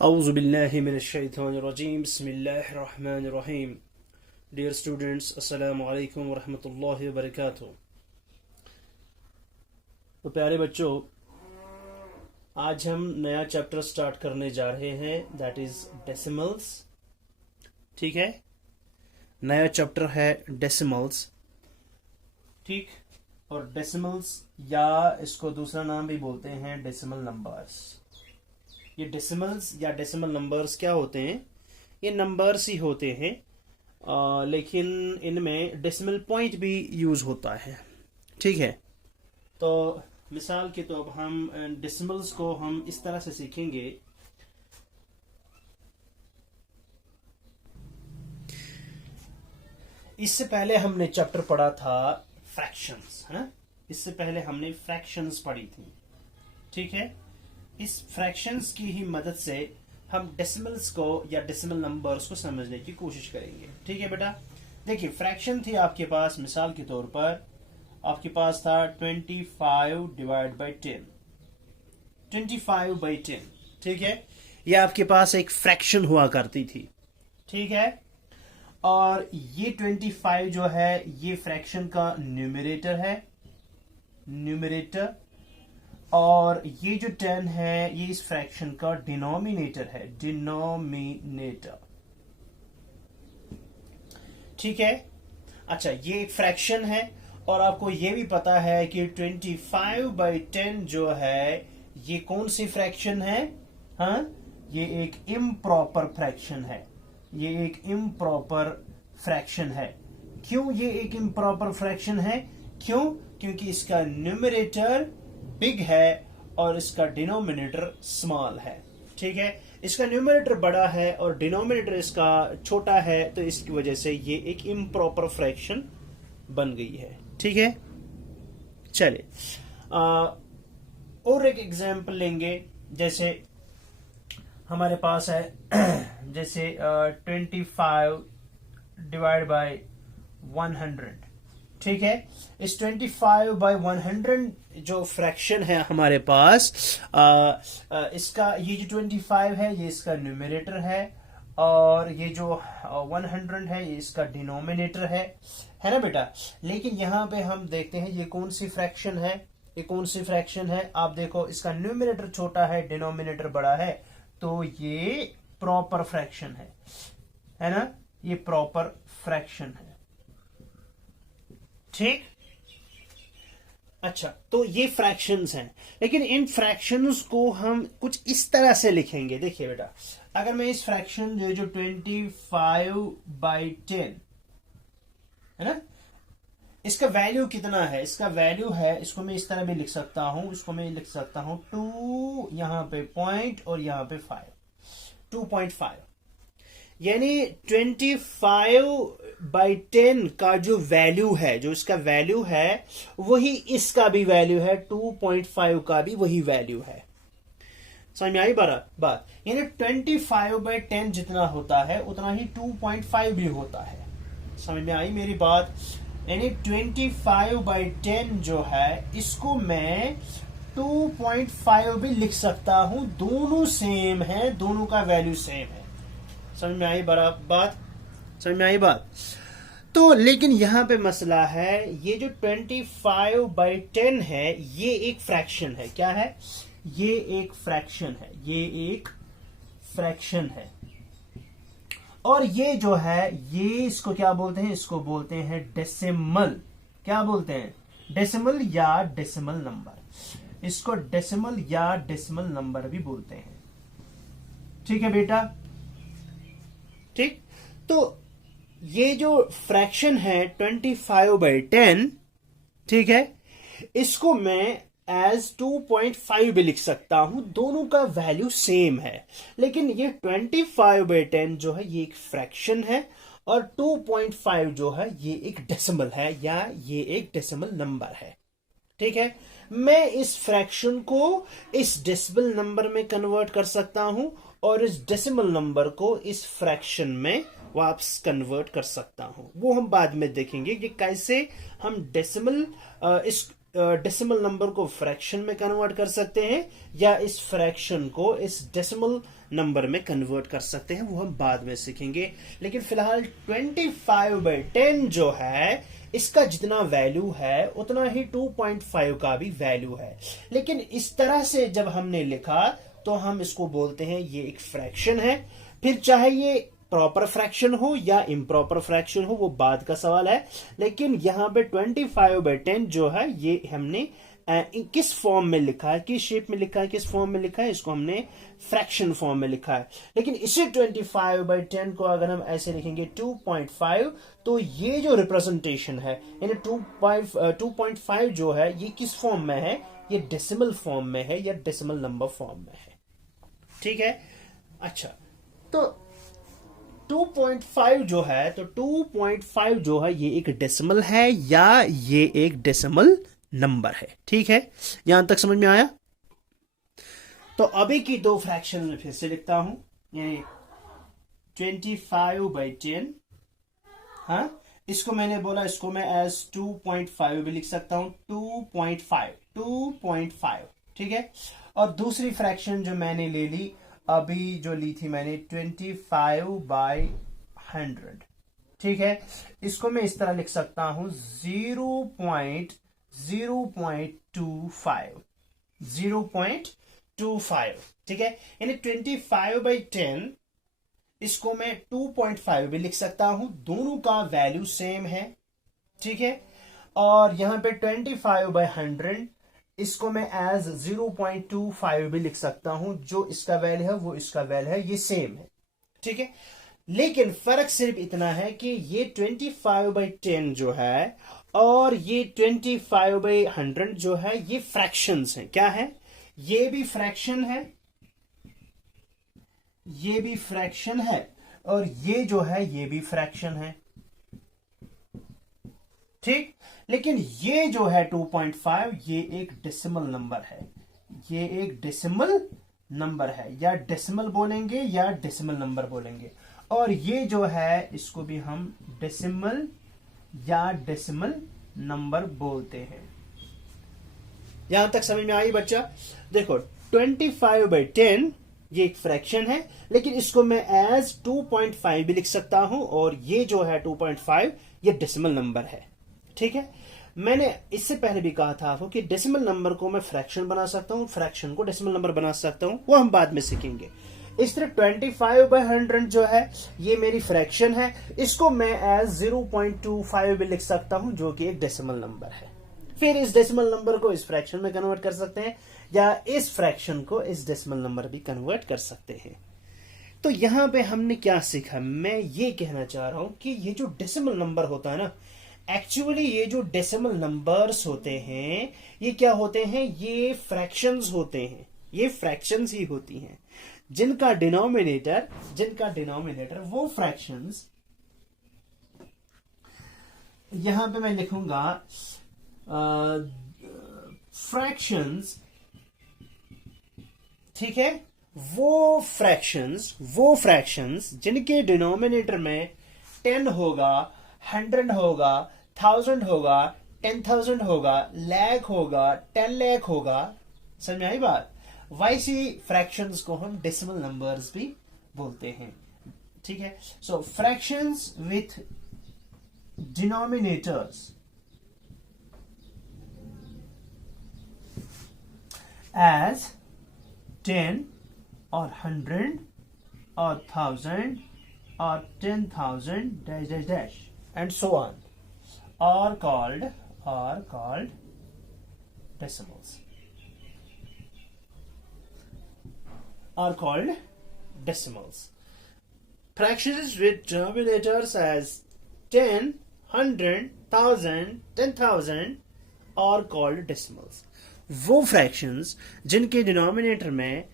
Auzu billahi minash shaitanir rajim. Bismillahir rahmanir rahim. Dear students, assalamu alaikum wa rahmatullahi wa barakatuh. तो प्यारे बच्चों, आज हम नया चैप्टर स्टार्ट करने जा रहे हैं, दैट इज डेसिमल्स. ठीक है, नया चैप्टर है डेसिमल्स. ठीक, और डेसिमल्स या इसको दूसरा नाम भी बोलते हैं डेसिमल नंबर्स. ये डेसिमल्स या डेसिमल नंबर्स क्या होते हैं? ये नंबर्स ही होते हैं, लेकिन इनमें डेसिमल पॉइंट भी यूज होता है. ठीक है, तो मिसाल के तो अब हम डेसिमल्स को हम इस तरह से सीखेंगे. इससे पहले हमने चैप्टर पढ़ा था फ्रैक्शंस, है. इससे पहले हमने फ्रैक्शंस पढ़ी थी. ठीक है, इस फ्रैक्शंस की ही मदद से हम डेसिमल्स को या डेसिमल नंबर्स को समझने की कोशिश करेंगे. ठीक है बेटा, देखिए फ्रैक्शन थी आपके पास. मिसाल के तौर पर आपके पास था 25 डिवाइड बाई 10. 25/10. ठीक है, यह आपके पास एक फ्रैक्शन हुआ करती थी. ठीक है, और ये 25 जो है ये फ्रैक्शन का न्यूमरेटर है, न्यूमरेटर. और ये जो 10 है ये इस फ्रैक्शन का डिनोमिनेटर है, डिनोमिनेटर. ठीक है, अच्छा ये एक फ्रैक्शन है और आपको ये भी पता है कि 25/10 जो है ये कौन सी फ्रैक्शन है? हाँ, ये एक इम्प्रॉपर फ्रैक्शन है. ये एक इम्प्रॉपर फ्रैक्शन है. क्यों ये एक इम्प्रॉपर फ्रैक्शन है? क्यों? क्योंकि इसका न्यूमरेटर बिग है और इसका डिनोमिनेटर स्मॉल है. ठीक है, इसका न्यूमरेटर बड़ा है और डिनोमिनेटर इसका छोटा है, तो इसकी वजह से ये एक इम्प्रॉपर फ्रैक्शन बन गई है. ठीक है, चलिए और एक एग्जांपल लेंगे. जैसे हमारे पास है जैसे 25 डिवाइड बाय 100. ठीक है, इस 25/100 जो फ्रैक्शन है हमारे पास, इसका ये जो 25 है ये इसका न्यूमरेटर है और ये जो 100 है ये इसका डिनोमिनेटर है ना बेटा. लेकिन यहाँ पे हम देखते हैं ये कौन सी फ्रैक्शन है. ये कौन सी फ्रैक्शन है? आप देखो, इसका न्यूमरेटर छोटा है, डिनोमिनेटर बड़ा है, तो ये प्रॉपर फ्रैक्शन है ना. ये प्रॉपर फ्रैक्शन है. ठीक, अच्छा, तो ये फ्रैक्शंस हैं, लेकिन इन फ्रैक्शंस को हम कुछ इस तरह से लिखेंगे. देखिए बेटा, अगर मैं इस फ्रैक्शन जो 25/10 है ना, इसका वैल्यू कितना है? इसका वैल्यू है, इसको मैं इस तरह भी लिख सकता हूं, इसको मैं लिख सकता हूं 2 यहां पे पॉइंट और यहां पे 5, 2.5. यानी 25/10 का जो वैल्यू है, जो इसका वैल्यू है वही इसका भी वैल्यू है, 2.5 का भी वही वैल्यू है. समझ में आई बात? यानी 25/10 जितना होता है उतना ही 2.5 भी होता है. समझ में आई मेरी बात? यानी 25/10 जो है इसको मैं 2.5 भी लिख सकता हूं. दोनों सेम है, दोनों का वैल्यू सेम है. समझ में आई बात? समझ में आई बात? तो लेकिन यहां पे मसला है, ये जो 25/10 है ये एक फ्रैक्शन है. क्या है? ये एक फ्रैक्शन है. ये एक फ्रैक्शन है. और ये जो है ये इसको क्या बोलते हैं? इसको बोलते हैं डेसिमल. क्या बोलते हैं? डेसिमल या डेसिमल नंबर. इसको डेसिमल या डेसिमल नंबर भी बोलते हैं. ठीक है बेटा? ठीक, तो ये जो फ्रैक्शन है 25/10, ठीक है, इसको मैं एज 2.5 भी लिख सकता हूं. दोनों का वैल्यू सेम है, लेकिन ये 25/10 जो है ये एक फ्रैक्शन है और 2.5 जो है ये एक डेसिमल है या ये एक डेसिमल नंबर है. ठीक है, मैं इस फ्रैक्शन को इस डेसिमल नंबर में कन्वर्ट कर सकता हूं और इस डेसिमल नंबर को इस फ्रैक्शन में वापस कन्वर्ट कर सकता हूं. वो हम बाद में देखेंगे कि कैसे हम डेसिमल इस डेसिमल नंबर को फ्रैक्शन में कन्वर्ट कर सकते हैं या इस फ्रैक्शन को इस डेसिमल नंबर में कन्वर्ट कर सकते हैं, वो हम बाद में सीखेंगे। लेकिन फिलहाल 25/10 जो है इसका जितना वैल्यू है उतना ही 2.5 का भी वैल्यू है। लेकिन इस तरह से जब हमने लिखा तो हम इसको बोलते हैं ये एक फ्रैक्शन है। फिर चाहे ये प्रॉपर फ्रैक्शन हो या इम्प्रॉपर फ्रैक्शन हो वो बाद का सवाल है। लेकिन यहाँ पे 25/10 जो है ये हमने किस फॉर्म में लिखा है, किस शेप में लिखा है, किस फॉर्म में लिखा है, इसको हमने फ्रैक्शन फॉर्म में लिखा है। लेकिन इसी 25/10 को अगर हम ऐसे लिखेंगे 2.5 तो ये जो रिप्रेजेंटेशन है यानी 2.5 जो है ये किस फॉर्म में है, ये डेसिमल फॉर्म में है या डेसिमल नंबर फॉर्म में है। ठीक है, अच्छा तो 2.5 जो है, तो 2.5 जो है ये एक डेसिमल है या ये एक डेसिमल नंबर है। ठीक है, यहां तक समझ में आया। तो अभी की दो फ्रैक्शन में फिर से लिखता हूं, यानी 25/10, हाँ इसको मैंने बोला इसको मैं एज 2.5 भी लिख सकता हूं, 2.5, ठीक है। और दूसरी फ्रैक्शन जो मैंने ले ली अभी जो ली थी मैंने 25/100, ठीक है, इसको मैं इस तरह लिख सकता हूं 0.25, ठीक है। यानी 25/10 इसको मैं 2.5 भी लिख सकता हूं, दोनों का वैल्यू सेम है, ठीक है। और यहां पे 25/100 इसको मैं एज 0.25 भी लिख सकता हूं, जो इसका वैल्यू है वो इसका वैल्यू है, ये सेम है, ठीक है। लेकिन फर्क सिर्फ इतना है कि ये 25/10 जो है और ये 25/100 जो है ये फ्रैक्शंस हैं। क्या है, ये भी फ्रैक्शन है, ये भी फ्रैक्शन है, और ये जो है ये भी फ्रैक्शन है, ठीक। लेकिन ये जो है 2.5 ये एक डेसिमल नंबर है, ये एक डेसिमल नंबर है, या डेसिमल बोलेंगे या डेसिमल नंबर बोलेंगे। और ये जो है इसको भी हम डेसिमल या डेसिमल नंबर बोलते हैं। यहां तक समझ में आई बच्चा। देखो 25/10 ये एक फ्रैक्शन है, लेकिन इसको मैं एज 2.5 भी लिख सकता हूं, और ये जो है 2.5 ये डेसिमल नंबर है, ठीक है। मैंने इससे पहले भी कहा था आपको कि डेसिमल नंबर को मैं फ्रैक्शन बना सकता हूं, फ्रैक्शन को डेसिमल नंबर बना सकता हूं, वो हम बाद में सीखेंगे। इस तरह 25/100 जो है ये मेरी फ्रैक्शन है, इसको मैं एज 0.25 भी लिख सकता हूं, जो कि एक डेसिमल नंबर है। फिर इस डेसिमल नंबर को इस फ्रैक्शन में कन्वर्ट कर सकते हैं, या इस फ्रैक्शन को इस डेसिमल नंबर भी कन्वर्ट कर सकते हैं। तो यहां पे हमने क्या सीखा, मैं ये कहना चाह रहा हूं कि ये जो डेसिमल नंबर होता है ना, एक्चुअली ये जो डेसिमल नंबर्स होते हैं ये क्या होते हैं, ये फ्रैक्शंस होते हैं, ये फ्रैक्शंस ही होती हैं, जिनका डिनोमिनेटर वो फ्रैक्शंस, यहां पे मैं लिखूंगा फ्रैक्शंस, ठीक है। वो फ्रैक्शंस जिनके डिनोमिनेटर में 10 होगा, 100 होगा, 1000 होगा, 10,000 होगा, लाख होगा, 10 लाख होगा, समझ में आई बात। वैसी फ्रैक्शंस को हम डेसिमल नंबर्स भी बोलते हैं, ठीक है। So fractions with denominators as 10 or 100 or 1000 or 10,000 dash dash dash and so on are called decimals, are called decimals. Fractions with denominators as 10, 100, 1000, 10,000 are called decimals. वो फ्रैक्शंस जिनके denominator में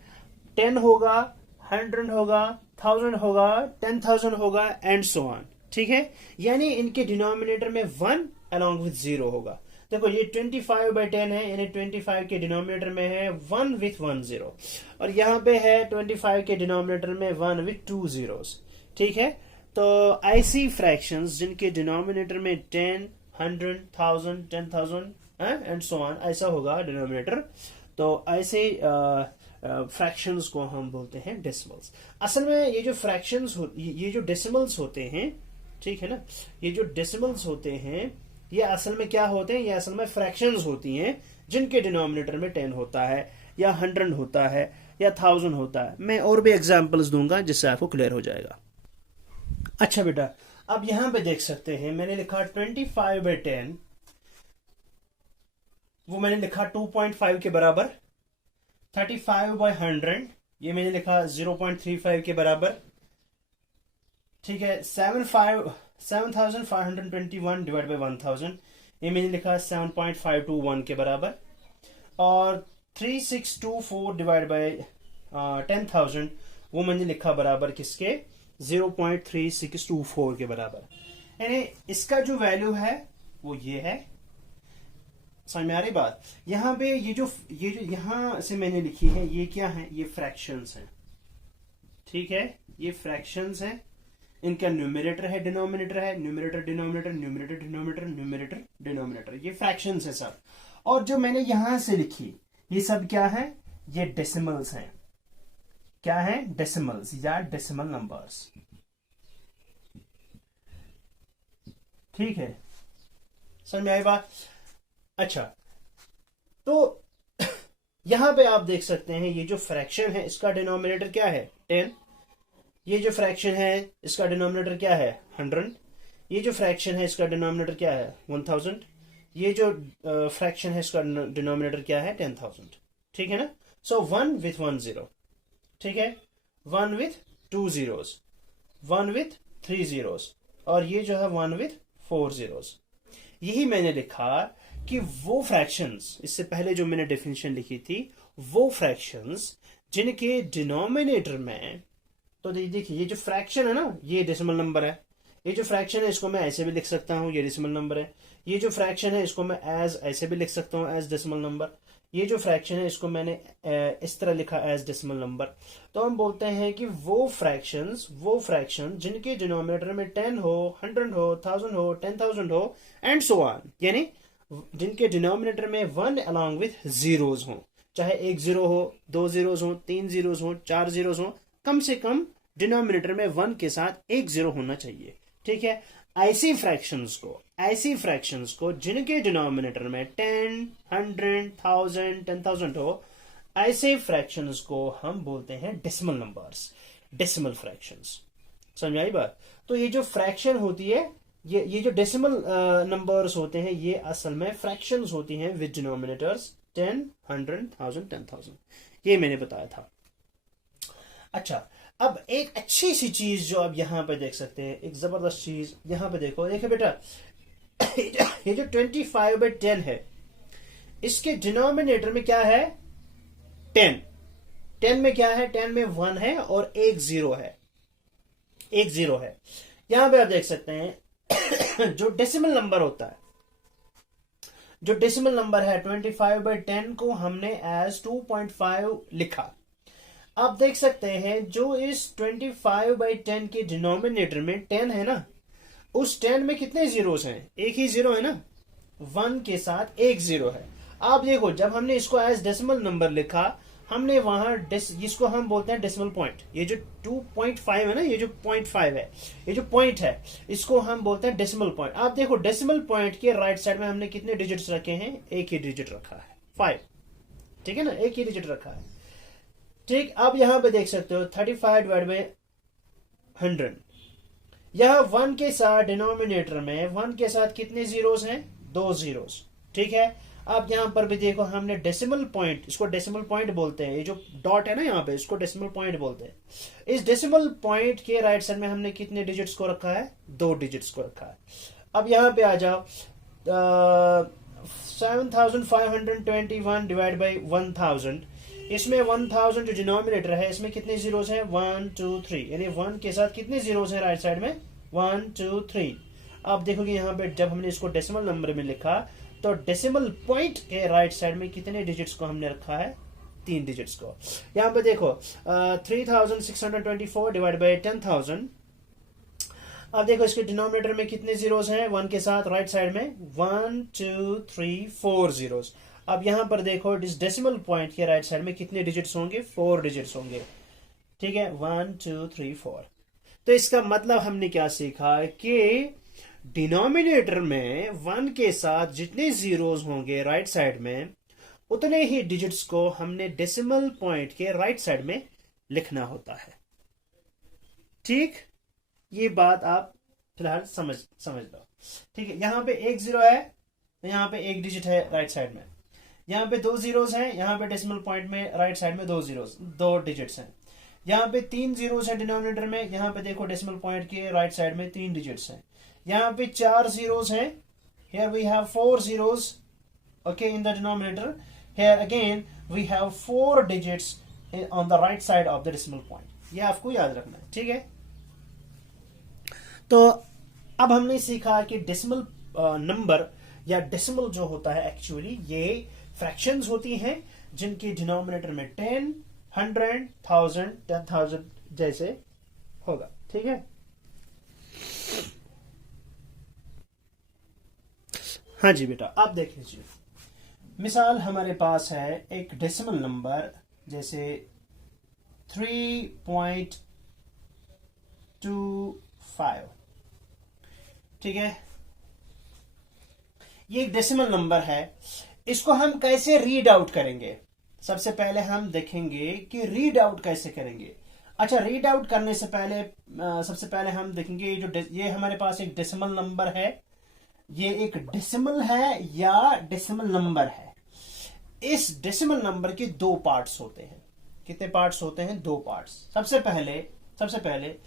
10 होगा, 100 होगा, 1000 होगा, 10,000 होगा एंड सो ऑन, ठीक है। यानी इनके डिनोमिनेटर में 1 अलॉन्ग विथ 0 होगा। देखो ये 25/10 है, यानी 25 के डिनोमिनेटर में है 1 विथ 1 0, और यहां पे है 25 के डिनोमिनेटर में 1 विथ 2 zeros, ठीक है। तो ऐसी फ्रैक्शंस जिनके डिनोमिनेटर में 10, 100, 1000, 10,000 एंड सो ऑन, ऐसा होगा डिनोमिनेटर। तो ऐसे फ्रैक्शंस को हम बोलते हैं डेसिमल्स। असल में ये जो फ्रैक्शंस ये जो डेसिमल्स होते हैं, ठीक है ना, ये जो डेसिमल्स होते हैं ये असल में क्या होते हैं, ये असल में फ्रैक्शंस होती हैं जिनके डिनोमिनेटर में 10 होता है या 100 होता है या 1000 होता है। मैं और भी एग्जांपल्स दूंगा जिससे आपको क्लियर हो जाएगा। अच्छा बेटा, अब यहां पे देख सकते हैं मैंने लिखा 25/10, वो मैंने लिखा 2.5 के बराबर। 35/100 ये मैंने लिखा 0.35 के बराबर। ठीक है, 7521 डिवाइड बाई 1000 ये मैंने लिखा 7.521 के बराबर। और 3624 डिवाइड बाई 10,000 वो मैंने लिखा बराबर किसके, 0.3624 के बराबर। यानी इसका जो वैल्यू है वो ये है। समझ में आ रही बात? यहां पे ये जो यहां से मैंने लिखी है ये क्या है, ये फ्रैक्शंस हैं। ठीक है, ये फ्रैक्शंस हैं, इनका न्यूमरेटर है, डिनोमिनेटर है, numerator denominator, numerator denominator, numerator denominator, ये फ्रैक्शंस है सब। और जो मैंने यहां से लिखी ये सब क्या है, ये डेसिमल्स हैं। क्या है, डेसिमल्स या डेसिमल नंबर्स। ठीक है, समझ में आई बात? अच्छा, तो यहां पे आप देख सकते हैं ये जो फ्रैक्शन है इसका डिनोमिनेटर क्या है, 10। ये जो फ्रैक्शन है इसका डिनोमिनेटर क्या है, 100। ये जो फ्रैक्शन है इसका डिनोमिनेटर क्या है, 1000। ये जो फ्रैक्शन है इसका डिनोमिनेटर क्या है, 10,000। ठीक है ना? सो 1 with 1 0, ठीक है, 1 with 2 zeros, 1 with 3 zeros, और ये जो है 1 with 4 zeros। यही मैंने लिखा कि वो फ्रैक्शंस, इससे पहले जो मैंने डेफिनेशन लिखी थी, वो फ्रैक्शंस जिनके डिनोमिनेटर में, तो देखिए ये जो फ्रैक्शन है ना ये डेसिमल नंबर है। ये जो फ्रैक्शन है इसको मैं ऐसे भी लिख सकता हूं, ये डेसिमल नंबर है। ये जो फ्रैक्शन है इसको मैं एज ऐसे भी लिख सकता हूं, एज डेसिमल नंबर। ये जो फ्रैक्शन है इसको मैंने इस तरह लिखा एज डेसिमल नंबर। तो हम बोलते हैं कि वो फ्रैक्शन जिनके डिनोमिनेटर में 10 हो, 100 हो, 1000 हो, 10,000 हो एंड सो ऑन, यानी जिनके डिनोमिनेटर में 1 अलॉन्ग विथ जीरोस हो, चाहे 1 जीरो हो, 2 जीरोस हो, 3 जीरोस हो, 4 जीरोस हो, कम से कम डिनोमिनेटर में 1 के साथ 1 जीरो होना चाहिए। ठीक है, ऐसी फ्रैक्शंस को जिनके डिनोमिनेटर में 10, 100, 1000, 10,000 हो, ऐसे फ्रैक्शंस को हम बोलते हैं डेसिमल नंबर्स, डेसिमल फ्रैक्शंस। समझ आई बात? तो ये जो फ्रैक्शन होती है, ये जो डेसिमल नंबर्स होते हैं, ये असल में फ्रैक्शंस होती हैं विद डिनोमिनेटर्स 10, 100, 1000, 10,000। ये मैंने बताया था। अच्छा, अब एक अच्छी सी चीज जो आप यहां पे देख सकते हैं, एक जबरदस्त चीज यहां पे देखो, देखिए बेटा, ये जो 25/10 है इसके डिनोमिनेटर में क्या है, 10। 10 में क्या है, 10 में 1 है और 1 जीरो है, 1 जीरो है। यहां पे आप देख सकते हैं जो डेसिमल नंबर होता है, जो डेसिमल नंबर है 25/10 को हमने एज 2.5 लिखा। आप देख सकते हैं जो इस 25/10 के डिनोमिनेटर में 10 है ना, उस 10 में कितने जीरोस हैं, एक ही जीरो है ना, 1 के साथ 1 जीरो है। आप देखो जब हमने इसको एज डेसिमल नंबर लिखा, हमने वहां इसको हम बोलते हैं डेसिमल पॉइंट। ये जो 2.5 है ना, ये जो 0.5 है, ये जो पॉइंट है, इसको हम बोलते हैं डेसिमल पॉइंट। आप देखो डेसिमल पॉइंट के राइट साइड में हमने कितने डिजिट्स रखे हैं, एक ही डिजिट रखा है, 5। ठीक है ना, एक ही डिजिट रखा है। ठीक, अब यहां पे देख सकते हो 35 डिवाइड बाई 100, यह 1 के साथ डिनोमिनेटर में 1 के साथ कितने जीरोस हैं, 2 जीरोस। ठीक है, अब यहां पर भी देखो हमने डेसिमल पॉइंट, इसको डेसिमल पॉइंट बोलते हैं, ये जो डॉट है ना यहां पे, इसको डेसिमल पॉइंट बोलते हैं। इस डेसिमल पॉइंट के राइट साइड में हमने कितने डिजिट्स को रखा है, 2 डिजिट्स को रखा है। अब यहां पे आ जाओ, 7521 डिवाइड बाई 1000, इसमें 1000 जो डिनोमिनेटर है इसमें कितने जीरोस हैं, 1 2 3, यानी 1 के साथ कितने जीरोस हैं राइट साइड में, 1 2 3। अब देखोगे यहाँ पे जब हमने इसको डेसिमल नंबर में लिखा तो डेसिमल पॉइंट के राइट साइड में कितने डिजिट्स को हमने रखा है, 3 डिजिट्स को। यहाँ पे देखो 3624 डिवाइड बाई 10,000, अब देखो इसके डिनोमिनेटर में कितने जीरोस हैं 1 के साथ, राइट साइड में 1 2 3 4 जीरोस। अब यहां पर देखो इस डेसिमल पॉइंट के राइट साइड में कितने डिजिट्स होंगे, 4 डिजिट्स होंगे। ठीक है, 1 2 3 4। तो इसका मतलब हमने क्या सीखा कि डिनोमिनेटर में 1 के साथ जितने जीरोस होंगे राइट साइड में, उतने ही डिजिट्स को हमने डेसिमल पॉइंट के राइट साइड में लिखना होता है। ठीक, ये बात आप फिलहाल समझ लो। ठीक है, यहां पे एक जीरो है, यहां पे एक डिजिट है राइट साइड में, यहां पे 2 जीरोस हैं, यहां पे डेसिमल पॉइंट में राइट साइड में 2 जीरोस, 2 डिजिट्स हैं। यहां पे 3 जीरोस है डिनोमिनेटर में, यहां पे देखो डेसिमल पॉइंट के राइट साइड में 3 डिजिट्स हैं। यहां पे 4 जीरोस हैं, here we have 4 zeros, okay, in the denominator. Here again we have 4 digits on the right side of the decimal point. ये आपको याद रखना है। ठीक है, तो अब हमने सीखा कि डेसिमल नंबर या डेसिमल जो होता है एक्चुअली ये फ्रैक्शंस होती हैं जिनके डिनोमिनेटर में 10, 100, 1000, 10,000 जैसे होगा। ठीक है, हाँ जी बेटा, आप देख लीजिए, मिसाल हमारे पास है एक डेसिमल नंबर जैसे 3.25। ठीक है, ये एक डेसिमल नंबर है, इसको हम कैसे रीड आउट करेंगे? सबसे पहले हम देखेंगे कि रीड आउट कैसे करेंगे। अच्छा, रीड आउट करने से पहले सबसे पहले हम देखेंगे ये हमारे पास एक डेसिमल नंबर है, ये एक डेसिमल है या डेसिमल नंबर है। इस डेसिमल नंबर के 2 पार्ट्स होते हैं। कितने पार्ट्स होते हैं? 2 पार्ट्स। सबसे पहले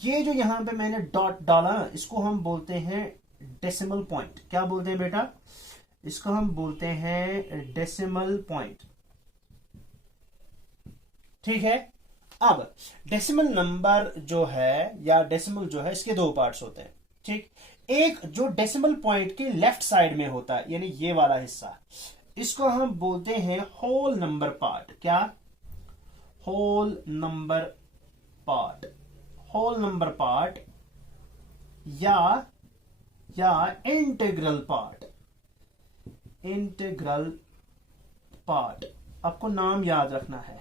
ये जो यहां पे मैंने डॉट डाला, इसको हम बोलते हैं डेसिमल पॉइंट। क्या बोलते हैं बेटा? इसको हम बोलते हैं डेसिमल पॉइंट। ठीक है, अब डेसिमल नंबर जो है या डेसिमल जो है, इसके 2 पार्ट्स होते हैं। ठीक, एक जो डेसिमल पॉइंट के लेफ्ट साइड में होता है, यानी ये वाला हिस्सा, इसको हम बोलते हैं होल नंबर पार्ट। क्या? Whole number part. Whole number part या इंटीग्रल पार्ट। इंटीग्रल पार्ट, आपको नाम याद रखना है।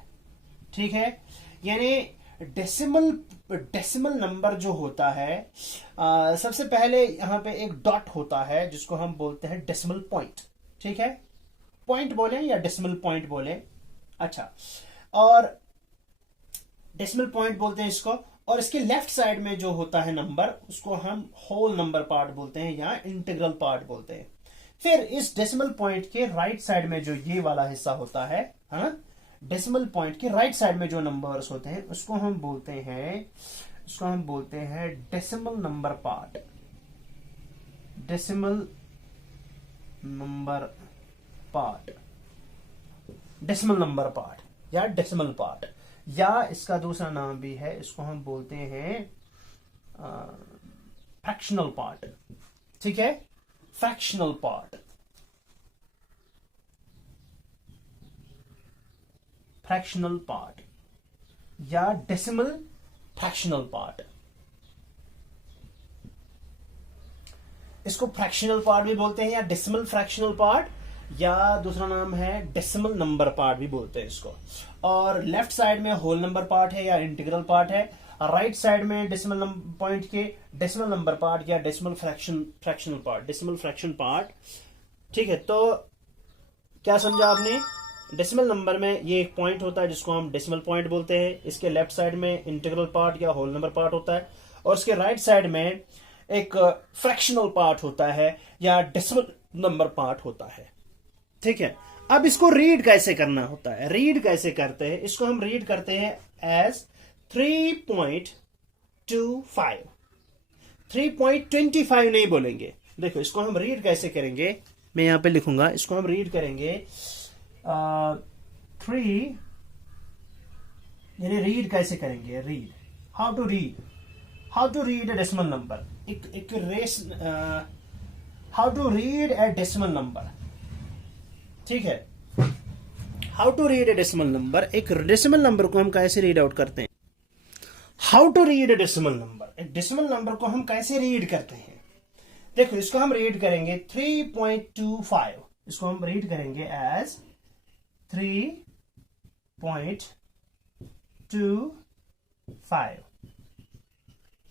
ठीक है, यानी डेसिमल नंबर जो होता है, सबसे पहले यहां पे एक डॉट होता है जिसको हम बोलते हैं डेसिमल पॉइंट। ठीक है, पॉइंट बोले या डेसिमल पॉइंट बोले, अच्छा, और डेसिमल पॉइंट बोलते हैं इसको। और इसके लेफ्ट साइड में जो होता है नंबर, उसको हम होल नंबर पार्ट बोलते हैं या इंटीग्रल पार्ट बोलते हैं। फिर इस डेसिमल पॉइंट के राइट साइड में जो ये वाला हिस्सा होता है, हाँ, डेसिमल पॉइंट के राइट साइड में जो नंबर्स होते हैं, उसको हम बोलते हैं decimal number part. Decimal number part, decimal number part या डेसिमल पार्ट, या इसका दूसरा नाम भी है, इसको हम बोलते हैं फ्रैक्शनल पार्ट। ठीक है, फ्रैक्शनल पार्ट, फ्रैक्शनल पार्ट या डेसिमल फ्रैक्शनल पार्ट। इसको फ्रैक्शनल पार्ट भी बोलते हैं या डेसिमल फ्रैक्शनल पार्ट, या दूसरा नाम है डेसिमल नंबर पार्ट भी बोलते हैं इसको। और लेफ्ट साइड में होल नंबर पार्ट है या इंटीग्रल पार्ट है, और राइट साइड में डेसिमल पॉइंट के डेसिमल नंबर पार्ट या decimal fractional part, decimal fraction part. ठीक है, तो क्या समझा आपने? डेसिमल नंबर में ये एक पॉइंट होता है जिसको हम डेसिमल पॉइंट बोलते हैं, इसके लेफ्ट साइड में इंटीग्रल पार्ट या होल नंबर पार्ट होता है, और इसके राइट साइड में एक फ्रैक्शनल पार्ट होता है या डेसिमल नंबर पार्ट होता है। ठीक है, अब इसको रीड कैसे करना होता है? रीड कैसे करते हैं? इसको हम रीड करते हैं एज 3.25। 3.25 नहीं बोलेंगे। देखो, इसको हम रीड कैसे करेंगे, मैं यहां पे लिखूंगा, इसको हम रीड करेंगे 3, यानी रीड कैसे करेंगे? Read, how to read a decimal number, एक रेस, how to read a decimal number. ठीक है, how to read a decimal number. एक डेसिमल नंबर को हम कैसे रीड आउट करते हैं? How to read a decimal number, एक डेसिमल नंबर को हम कैसे रीड करते हैं। देखो इसको हम रीड करेंगे 3.25, इसको हम रीड करेंगे एज 3.25,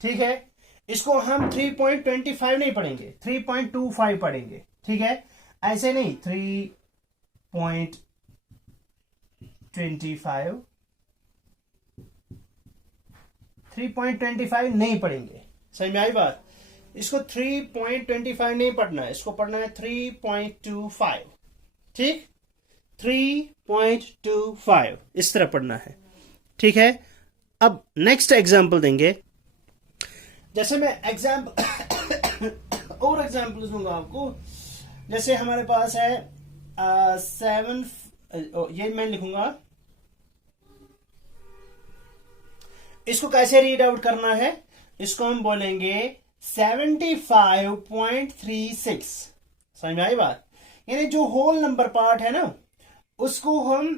ठीक है। इसको हम 3.25 नहीं पढ़ेंगे, 3.25 पढ़ेंगे, ठीक है। ऐसे नहीं 3.25 3.25 नहीं पढ़ेंगे, समझ में आई बात। इसको 3.25 नहीं पढ़ना है, इसको पढ़ना है 3.25, ठीक। 3.25 इस तरह पढ़ना है, ठीक है। अब नेक्स्ट एग्जाम्पल देंगे, जैसे मैं एग्जाम्पल और एग्जाम्पल दूंगा आपको। जैसे हमारे पास है 7, ये मैं लिखूंगा, इसको कैसे रीड आउट करना है। इसको हम बोलेंगे 75.36, समझ में आई बात। यानी जो होल नंबर पार्ट है ना, उसको हम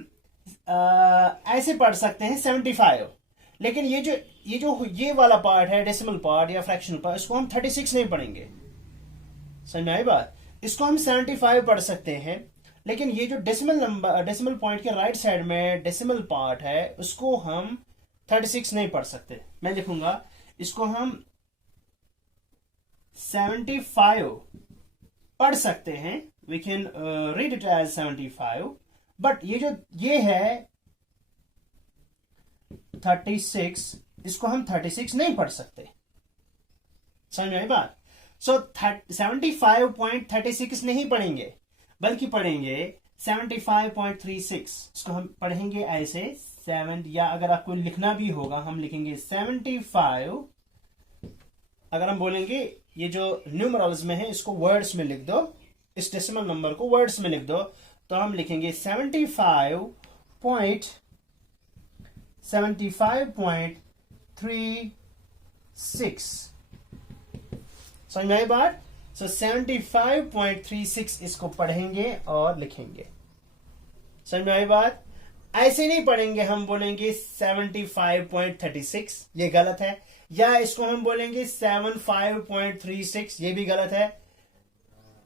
ऐसे पढ़ सकते हैं 75, लेकिन ये वाला पार्ट है डेसिमल पार्ट या फ्रैक्शनल पार्ट, इसको हम 36 नहीं पढ़ेंगे, समझ में आई बात। इसको हम 75 पढ़ सकते हैं, लेकिन ये जो डेसिमल पॉइंट के राइट साइड में डेसिमल पार्ट है, उसको हम 36 नहीं पढ़ सकते। मैं लिखूंगा इसको हम 75 पढ़ सकते हैं, we can read it as 75, but ये है 36, इसको हम 36 नहीं पढ़ सकते, समझ में आई बात। सो 75.36 नहीं पढ़ेंगे, बल्कि पढ़ेंगे 75.36, इसको हम पढ़ेंगे ऐसे 7, या अगर आपको लिखना भी होगा हम लिखेंगे 75। अगर हम बोलेंगे ये जो न्यूमरल्स में है इसको वर्ड्स में लिख दो, इस डेसिमल नंबर को वर्ड्स में लिख दो, तो हम लिखेंगे 75.36, समझ में आई बात। सो 75.36 इसको पढ़ेंगे और लिखेंगे, समझ में आई बात। ऐसे नहीं पढ़ेंगे, हम बोलेंगे 75.36, ये गलत है, या इसको हम बोलेंगे 75.36, ये भी गलत है,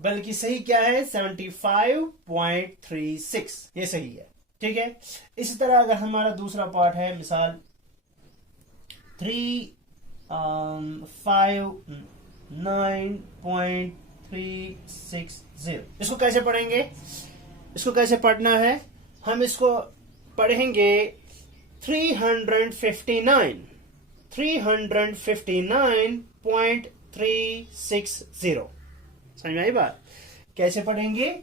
बल्कि सही क्या है 75.36, ये सही है, ठीक है। इसी तरह अगर हमारा दूसरा पार्ट है, मिसाल 359.360, इसको कैसे पढ़ेंगे। इसको कैसे पढ़ना है, हम इसको पढ़ेंगे 359.360, समझ में आई बात। कैसे पढ़ेंगे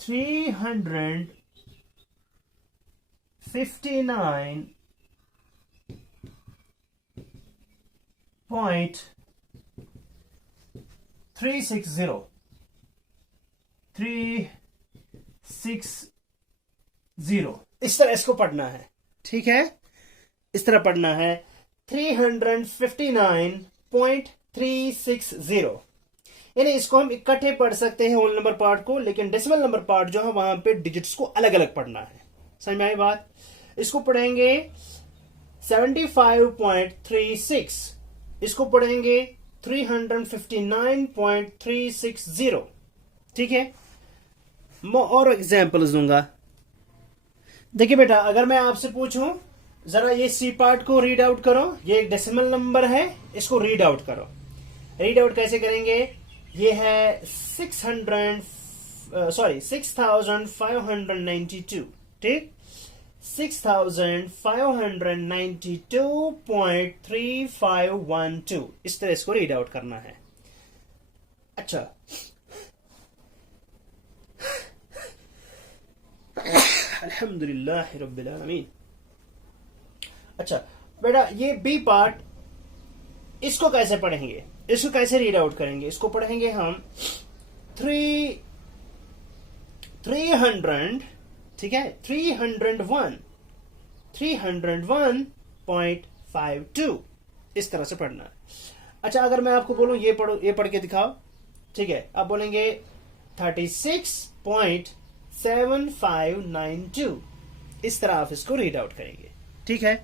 359.360, 360, इस तरह इसको पढ़ना है, ठीक है। इस तरह पढ़ना है 359.360, यानी इसको हम इकट्ठे पढ़ सकते हैं होल नंबर पार्ट को, लेकिन डेसिमल नंबर पार्ट जो है वहां पे डिजिट्स को अलग अलग पढ़ना है, समझ में आई बात। इसको पढ़ेंगे 75.36, इसको पढ़ेंगे 359.360, ठीक है। मैं और एग्जाम्पल्स दूंगा। देखिए बेटा, अगर मैं आपसे पूछूं जरा ये सी पार्ट को रीड आउट करो, ये एक डेसिमल नंबर है, इसको रीड आउट करो। रीड आउट कैसे करेंगे, ये है 6592, ठीक, 6592.3512, इस तरह इसको रीड आउट करना है। अच्छा, अल्हम्दुलिल्लाह रब्बिल आलमीन। अच्छा बेटा, ये बी पार्ट, इसको कैसे पढ़ेंगे, इसको कैसे रीड आउट करेंगे। इसको पढ़ेंगे हम 300, ठीक है, 301.52, इस तरह से पढ़ना है। अच्छा, अगर मैं आपको बोलूं ये पढ़ो, ये पढ़ के दिखाओ, ठीक है, आप बोलेंगे 36.7592, इस तरह आप इसको रीड आउट करेंगे, ठीक है।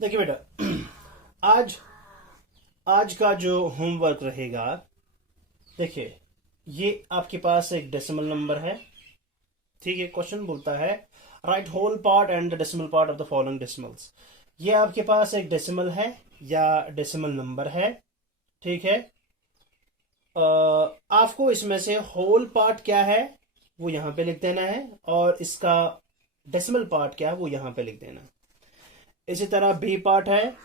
देखिए बेटा, आज का जो होमवर्क रहेगा, देखिए ये आपके पास एक डेसिमल नंबर है, ठीक है। क्वेश्चन बोलता है write whole part and the decimal part of the following decimals. ये आपके पास एक डेसिमल है या डेसिमल नंबर है, ठीक है। आपको इसमें से होल पार्ट क्या है वो यहां पे लिख देना है, और इसका डेसिमल पार्ट क्या है वो यहां पे लिख देना है। इसी तरह बी पार्ट है,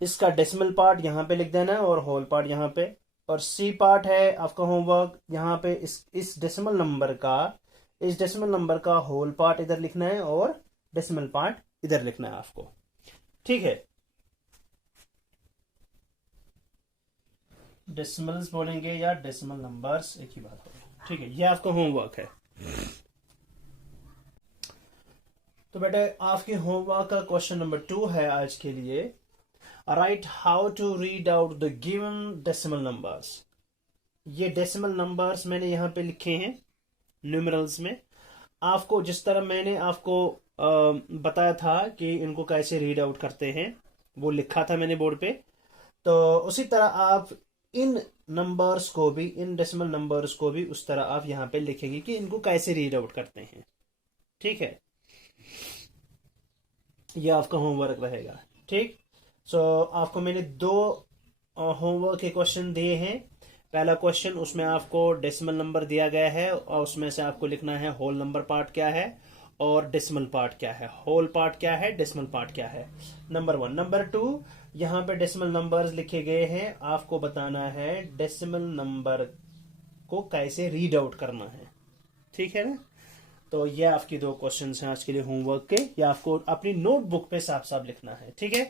इसका डेसिमल पार्ट यहां पे लिख देना है और होल पार्ट यहां पे। और सी पार्ट है आपका होमवर्क, यहां पे इस डेसिमल नंबर का होल पार्ट इधर लिखना है और डेसिमल पार्ट इधर लिखना है आपको, ठीक है। डेसिमल्स बोलेंगे या डेसिमल नंबर्स, एक ही बात होगी, ठीक है। ये आपका होमवर्क है। तो बेटे आपके होमवर्क का क्वेश्चन नंबर 2 है आज के लिए, right how to read out the given decimal numbers. ये डेसिमल नंबर्स मैंने यहाँ पे लिखे हैं न्यूमरल्स में। आपको जिस तरह मैंने आपको बताया था कि इनको कैसे रीड आउट करते हैं, वो लिखा था मैंने बोर्ड पे, तो उसी तरह आप इन नंबर्स को भी, इन डेसिमल नंबर्स को भी उस तरह आप यहाँ पे लिखेंगे कि इनको कैसे रीड आउट करते हैं, ठीक है। ये आपका होमवर्क रहेगा, ठीक। सो आपको मैंने 2 होमवर्क के क्वेश्चन दिए हैं। पहला क्वेश्चन, उसमें आपको डेसिमल नंबर दिया गया है और उसमें से आपको लिखना है होल नंबर पार्ट क्या है और डेसिमल पार्ट क्या है, होल पार्ट क्या है, डेसिमल पार्ट क्या है, नंबर 1। नंबर 2, यहाँ पे डेसिमल नंबर्स लिखे गए हैं, आपको बताना है डेसिमल नंबर को कैसे रीड आउट करना है, ठीक है ना। तो ये आपकी 2 क्वेश्चंस हैं आज के लिए होमवर्क के, ये आपको अपनी नोटबुक पे साफ साफ लिखना है, ठीक है।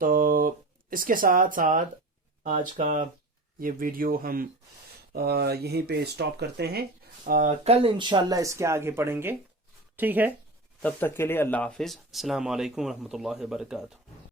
तो इसके साथ साथ आज का ये वीडियो हम यहीं पे स्टॉप करते हैं। कल इंशाल्लाह इसके आगे पढ़ेंगे, ठीक है। तब तक के लिए अल्लाह हाफिज, अस्सलाम वालेकुम रहमतुल्लाहि व बरकातुहू।